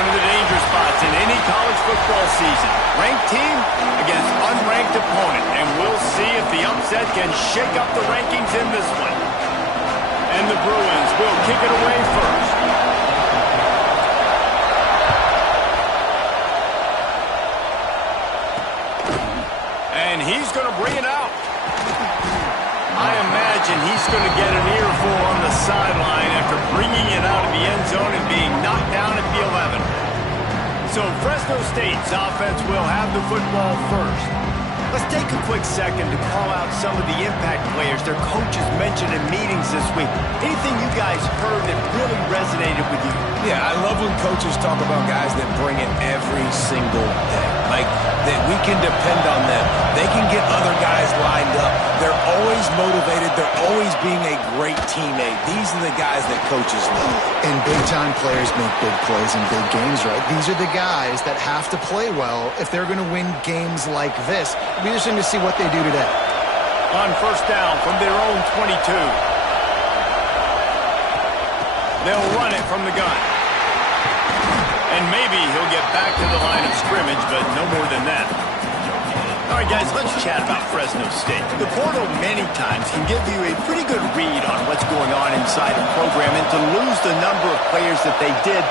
One of the danger spots in any college football season. Ranked team against unranked opponent. And we'll see if the upset can shake up the rankings in this one. And the Bruins will kick it away first. And he's going to bring it out. I imagine he's going to get an earful on the sideline after bringing it out of the end zone and being knocked down at the 11. So Fresno State's offense will have the football first. Let's take a quick second to call out some of the impact players their coaches mentioned in meetings this week. Anything you guys heard that really resonated with you? Yeah, I love when coaches talk about guys that bring it every single day. Like, that we can depend on them. They can get other guys lined up. They're always motivated. They're always being a great teammate. These are the guys that coaches love. And big-time players make big plays in big games, right? These are the guys that have to play well if they're going to win games like this. It'll be interesting to see what they do today. On first down from their own 22. They'll run it from the gun. And maybe he'll get back to the line of scrimmage, but no more than that. All right, guys, let's chat about Fresno State. The portal many times can give you a pretty good read on what's going on inside a program, and to lose the number of players that they did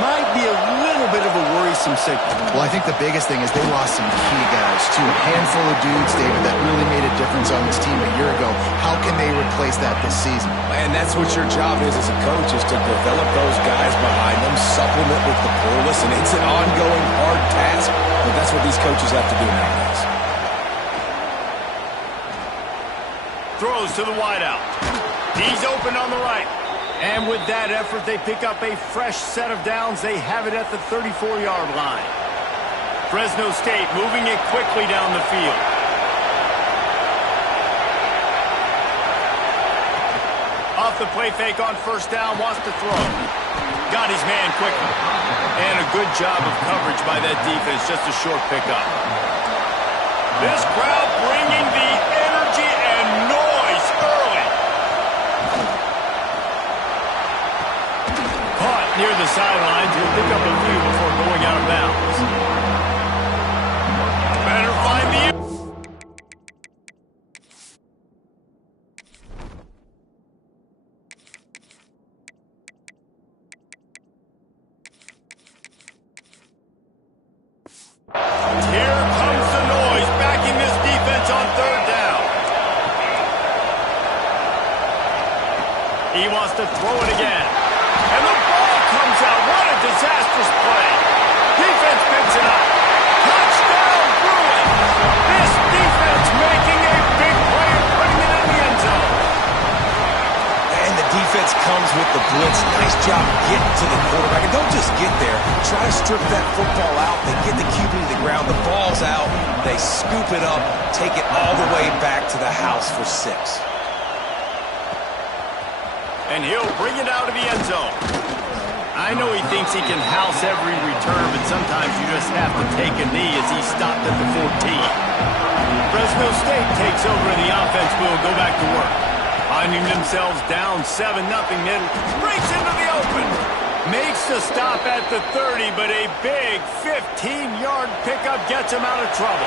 might be a little bit of a worrisome signal. Well, I think the biggest thing is they lost some key guys, too. A handful of dudes, David, that really made a difference on this team a year ago. How can they replace that this season? And that's what your job is as a coach, is to develop those guys behind them, supplement with the pool. Listen, it's an ongoing, hard task, but that's what these coaches have to do nowadays. Throws to the wideout. He's open on the right. And with that effort, they pick up a fresh set of downs. They have it at the 34-yard line. Fresno State moving it quickly down the field. Off the play fake on first down, wants to throw. Got his man quickly. And a good job of coverage by that defense, just a short pickup. This crowd bringing the energy and noise early. Caught near the sidelines. He'll pick up a few before going out of bounds. Better find the... Here comes the noise, backing this defense on third down. He wants to throw it again. And the ball comes out. What a disastrous play. Defense picks it up. Touchdown, Bruins. This defense making a big play and putting it in the end zone. And the defense comes with the blitz. Nice job getting to the quarterback. And don't just get there. Try to strip that football out. They get the QB to the ground. The ball's out. They scoop it up, take it all the way back to the house for 6. And he'll bring it out of the end zone. I know he thinks he can house every return, but sometimes you just have to take a knee as he stopped at the 14. Fresno State takes over and the offense will go back to work. Finding themselves down 7-0 middle. Breaks into the open. Makes the stop at the 30, but a big 15-yard pickup gets him out of trouble.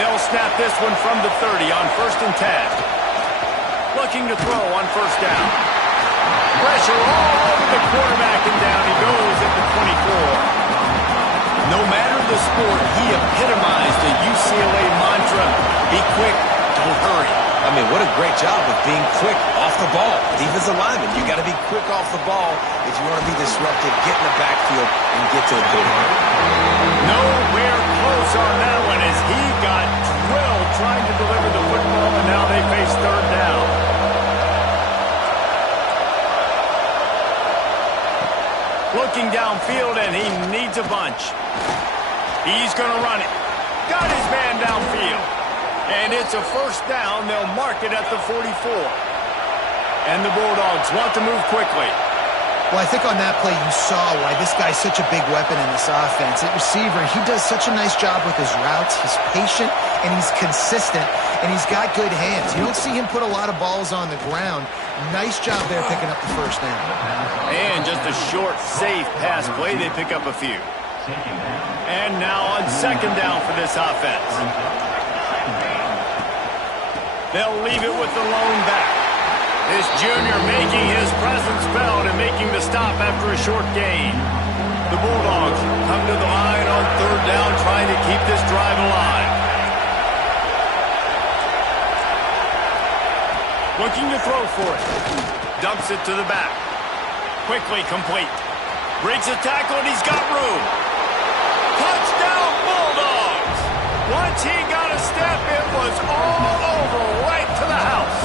They'll snap this one from the 30 on 1st and 10. Looking to throw on first down. Pressure all over the quarterback, and down he goes at the 24. No matter the sport, he epitomized the UCLA mantra, be quick, don't hurry. I mean, what a great job of being quick off the ball. Defensive lineman, you got to be quick off the ball if you want to be disruptive, get in the backfield, and get to the quarterback. Nowhere close on that one as he got drilled trying to deliver the football, and now they face third down. Looking downfield, and he needs a bunch. He's going to run it. Got his man downfield. And it's a first down. They'll mark it at the 44. And the Bulldogs want to move quickly. Well, I think on that play you saw why this guy's such a big weapon in this offense. At receiver, he does such a nice job with his routes. He's patient, and he's consistent, and he's got good hands. You don't see him put a lot of balls on the ground. Nice job there picking up the first down. And just a a short, safe pass play, they pick up a few. And now on second down for this offense. They'll leave it with the lone back. This junior making his presence felt and making the stop after a short gain. The Bulldogs come to the line on third down, trying to keep this drive alive. Looking to throw for it. Dumps it to the back. Quickly complete. Breaks a tackle, and he's got room. Touchdown, Bulldogs! Once he got a step, it was all over, right to the house.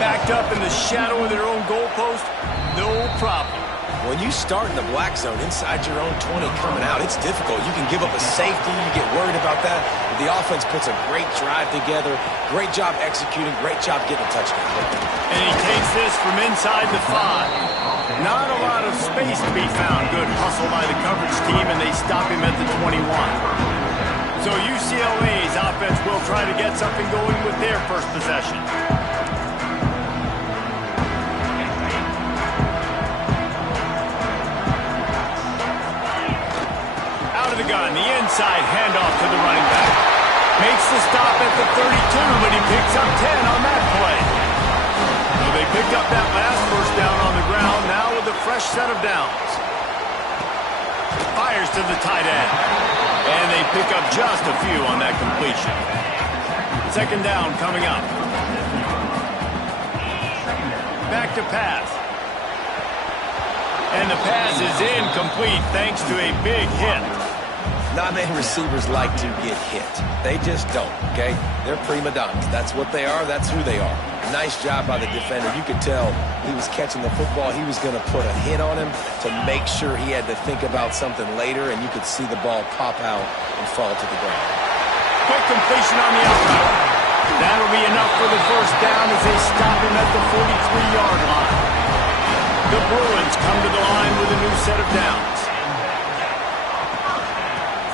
Backed up in the shadow of their own goalpost, no problem. When you start in the black zone inside your own 20 coming out, it's difficult. You can give up a safety. You get worried about that. But the offense puts a great drive together. Great job executing. Great job getting a touchdown. And he takes this from inside the 5. Not a lot of space to be found. Good hustle by the coverage team, and they stop him at the 21. So UCLA's offense will try to get something going with their first possession. The gun, the inside handoff to the running back. Makes the stop at the 32, but he picks up 10 on that play. So they picked up that last first down on the ground, now with a fresh set of downs. Fires to the tight end. And they pick up just a few on that completion. Second down coming up. Back to pass. And the pass is incomplete thanks to a big hit. Not many receivers like to get hit. They just don't, okay? They're prima donnas. That's what they are. That's who they are. Nice job by the defender. You could tell he was catching the football. He was going to put a hit on him to make sure he had to think about something later, and you could see the ball pop out and fall to the ground. Quick completion on the outside. That'll be enough for the first down as they stop him at the 43-yard line. The Bruins come to the line with a new set of downs.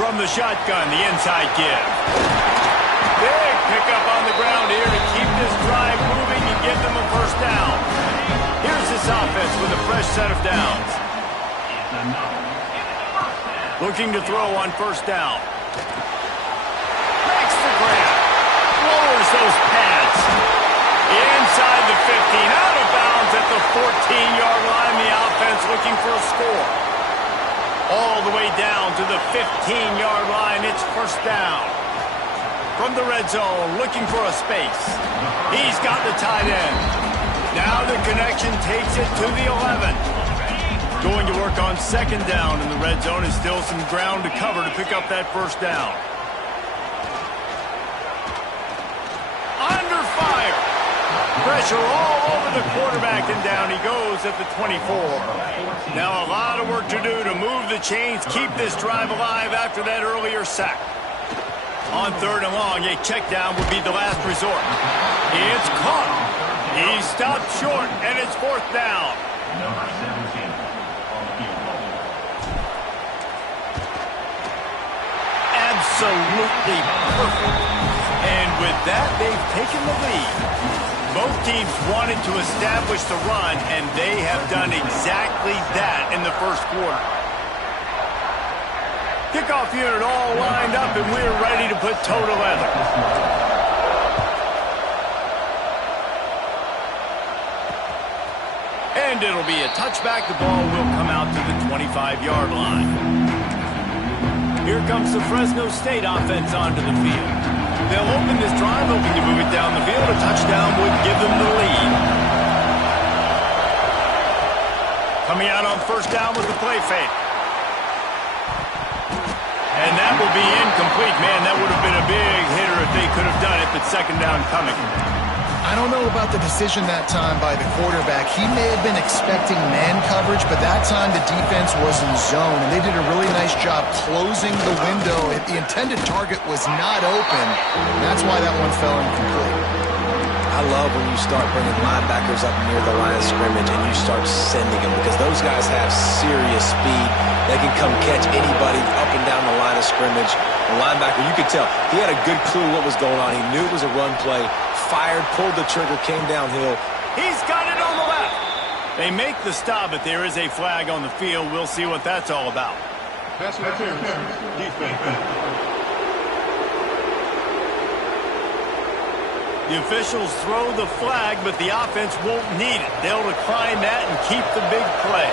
From the shotgun, the inside give. Big pickup on the ground here to keep this drive moving and give them a first down. Here's this offense with a fresh set of downs. Looking to throw on first down. Makes the grab. Lowers those pads. Inside the 15, out of bounds at the 14-yard line. The offense looking for a score. All the way down to the 15-yard line. It's first down. From the red zone, looking for a space. He's got the tight end. Now the connection takes it to the 11. Going to work on second down in the red zone, and still some ground to cover to pick up that first down. Under fire. Pressure all over the quarterback, and down he goes at the 24. Now a lot of work to do to move the chains, keep this drive alive after that earlier sack. On third and long, a check down would be the last resort. It's caught. He stopped short, and it's fourth down. Absolutely perfect. And with that, they've taken the lead. Both teams wanted to establish the run, and they have done exactly that in the first quarter. Kickoff unit all lined up, and we're ready to put toe to leather. And it'll be a touchback. The ball will come out to the 25-yard line. Here comes the Fresno State offense onto the field. They'll open this drive, hoping to move it down the field. A touchdown would give them the lead. Coming out on first down with the play fake. And that will be incomplete. Man, that would have been a big hitter if they could have done it, but second down coming. I don't know about the decision that time by the quarterback. He may have been expecting man coverage, but that time the defense was in zone, and they did a really nice job closing the window. The intended target was not open, and that's why that one fell incomplete. I love when you start bringing linebackers up near the line of scrimmage and you start sending them, because those guys have serious speed. They can come catch anybody up and down the line of scrimmage. The linebacker, you could tell, he had a good clue what was going on. He knew it was a run play, fired, pulled the trigger, came downhill. He's got it on the left. They make the stop, but there is a flag on the field. We'll see what that's all about. Pass interference. Defense. The officials throw the flag, but the offense won't need it. They'll decline that and keep the big play.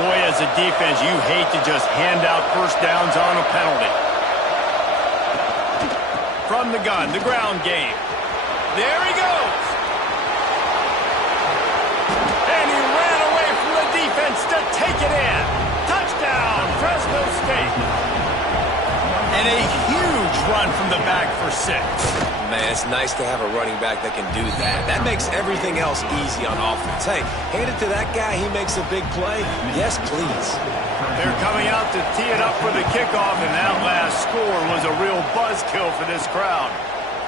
Boy, as a defense, you hate to just hand out first downs on a penalty. From the gun, the ground game. There he goes. And he ran away from the defense to take it in. Touchdown, Fresno State. And a huge run from the back for 6. Man, it's nice to have a running back that can do that. That makes everything else easy on offense. Hey, hand it to that guy. He makes a big play. Yes, please. They're coming out to tee it up for the kickoff, and that last score was a real buzzkill for this crowd.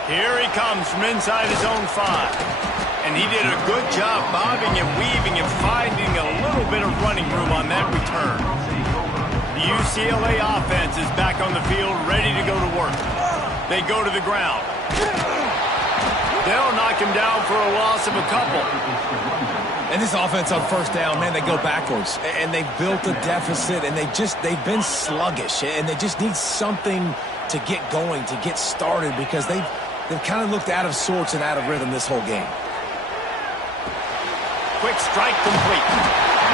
Here he comes from inside his own 5. And he did a good job bobbing and weaving and finding a little bit of running room on that return. The UCLA offense is back on the field, ready to go to work. They go to the ground. They'll knock him down for a loss of a couple. And this offense on first down, man, they go backwards. And they built a deficit, and they've been sluggish. And they just need something to get going, to get started, because they've kind of looked out of sorts and out of rhythm this whole game. Quick strike complete.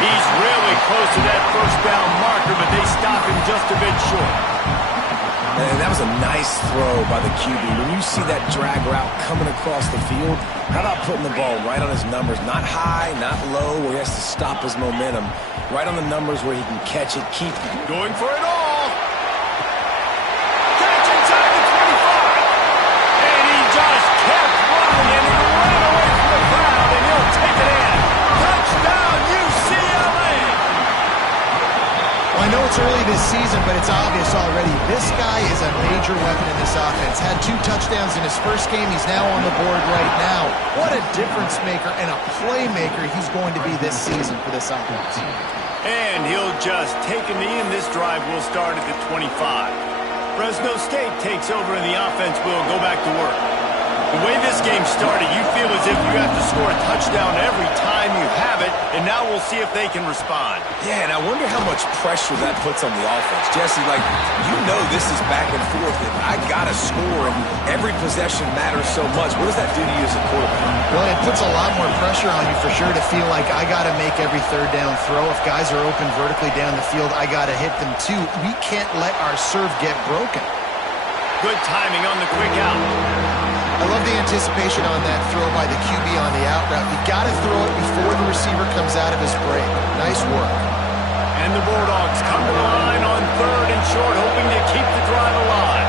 He's really close to that first down marker, but they stop him just a bit short. And that was a nice throw by the QB. When you see that drag route coming across the field, how about putting the ball right on his numbers? Not high, not low, where he has to stop his momentum. Right on the numbers where he can catch it, keep it. Going for it all. Catch inside the 25. And he just kept running, and he ran away from the crowd, and he'll take it in. Touchdown, UCLA. Well, I know it's early this season, but it's obvious already. This guy is a major weapon in this offense. Had 2 touchdowns in his first game. He's now on the board right now. What a difference maker and a playmaker he's going to be this season for this offense. And he'll just take a knee, and this drive will start at the 25. Fresno State takes over, and the offense will go back to work. The way this game started, you feel as if you have to score a touchdown every time you have it, and now we'll see if they can respond. Yeah, and I wonder how much pressure that puts on the offense. Jesse, like, you know this is back and forth, and I got to score, and every possession matters so much. What does that do to you as a quarterback? Well, it puts a lot more pressure on you for sure to feel like I got to make every third down throw. If guys are open vertically down the field, I got to hit them too. We can't let our serve get broken. Good timing on the quick out. I love the anticipation on that throw by the QB on the out route. You got to throw it before the receiver comes out of his break. Nice work. And the Bulldogs come to the line on 3rd and short, hoping to keep the drive alive.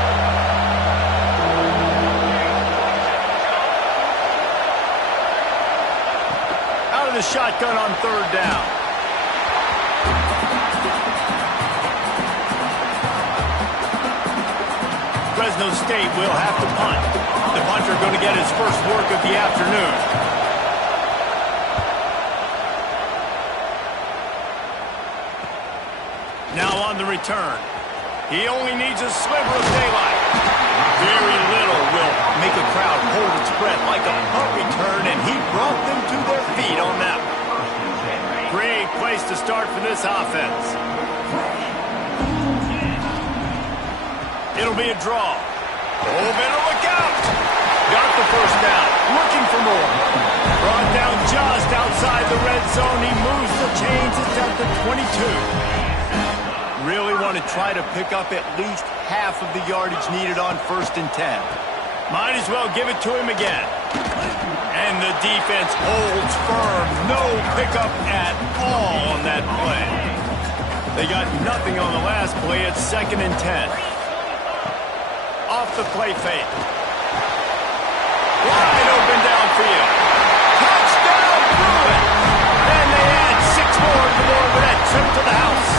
Out of the shotgun on 3rd down. Fresno State will have to punt. The punter going to get his first work of the afternoon. Now on the return. He only needs a sliver of daylight. Very little will make a crowd hold its breath like a punt return, and he brought them to their feet on that one. Great place to start for this offense. It'll be a draw. Oh, better look out. Got the first down. Looking for more. Brought down just outside the red zone. He moves the chains. It's at the 22. Really want to try to pick up at least half of the yardage needed on 1st and 10. Might as well give it to him again. And the defense holds firm. No pickup at all on that play. They got nothing on the last play. It's 2nd and 10. Off the play fake. Wide open downfield. Touchdown, Bruin! And they add 6 more for that trip to the house.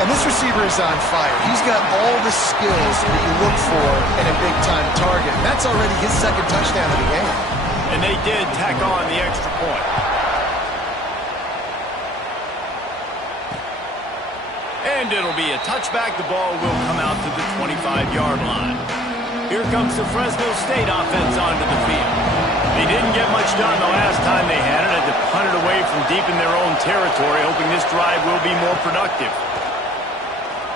And this receiver is on fire. He's got all the skills that you look for in a big-time target. And that's already his 2nd touchdown of the game. And they did tack on the extra point. And it'll be a touchback. The ball will come out to the 25-yard line. Here comes the Fresno State offense onto the field. They didn't get much done the last time they had it. Had to punt it away from deep in their own territory, hoping this drive will be more productive.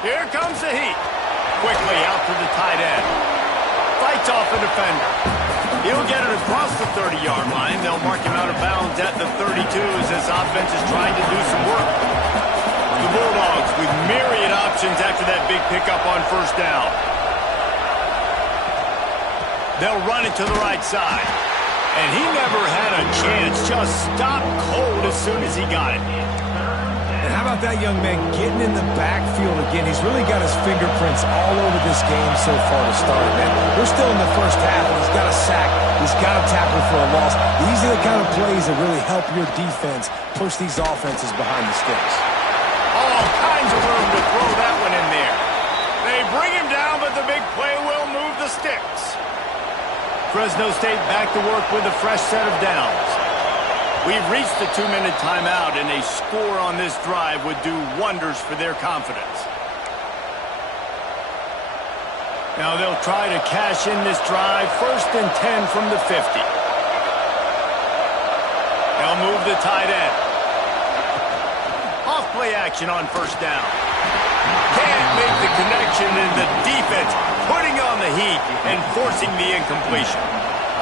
Here comes the heat. Quickly out to the tight end. Fights off a defender. He'll get it across the 30-yard line. They'll mark him out of bounds at the 32 as this offense is trying to do some work. The Bulldogs with myriad options after that big pickup on first down. They'll run it to the right side. And he never had a chance. Just stopped cold as soon as he got it. And how about that young man getting in the backfield again? He's really got his fingerprints all over this game so far to start it, man. We're still in the first half, and he's got a sack. He's got a tackle for a loss. These are the kind of plays that really help your defense push these offenses behind the sticks. All kinds of room to throw that one in there. They bring him down, but the big play will move the sticks. Fresno State back to work with a fresh set of downs. We've reached the 2-minute timeout, and a score on this drive would do wonders for their confidence. Now they'll try to cash in this drive. 1st and 10 from the 50. They'll move the tight end. Off play action on first down. Can't make the connection, and the defense putting on the heat and forcing the incompletion.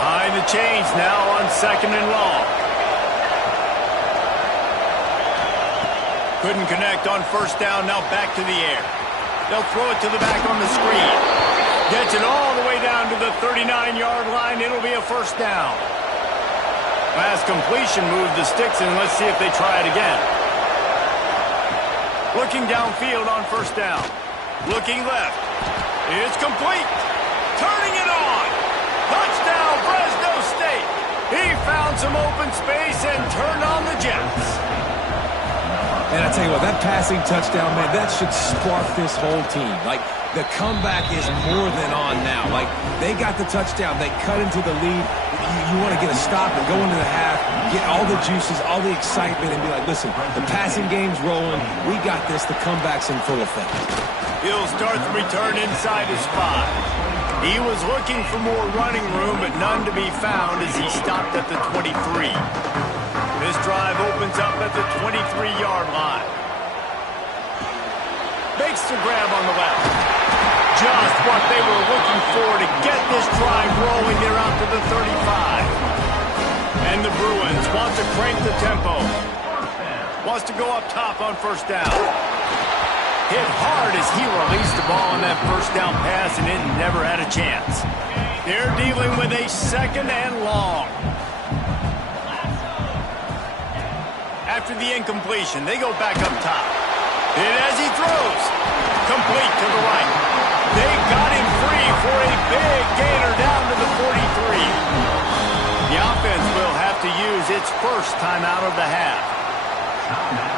Behind the chains now on 2nd and long. Couldn't connect on first down, now back to the air. They'll throw it to the back on the screen. Gets it all the way down to the 39-yard line. It'll be a first down. Last completion moved the sticks, and let's see if they try it again. Looking downfield on first down. Looking left. It's complete. Turning it on. Touchdown, Fresno State. He found some open space and turned on the Jets. And I tell you what, that passing touchdown, man, that should spark this whole team. Like, the comeback is more than on now. Like, they got the touchdown. They cut into the lead. You want to get a stop and go into the half, get all the juices, all the excitement, and be like, listen, the passing game's rolling. We got this. The comeback's in full effect. He'll start the return inside his 5. He was looking for more running room, but none to be found as he stopped at the 23. This drive opens up at the 23-yard line. Makes the grab on the left. Just what they were looking for to get this drive rolling. They're out to the 35. And the Bruins want to crank the tempo. Wants to go up top on first down. Hit hard as he released the ball on that first down pass, and it never had a chance. They're dealing with a 2nd and long. After the incompletion, they go back up top. And as he throws, complete to the right. They got him free for a big gainer down to the 43. The offense will have to use its first timeout of the half.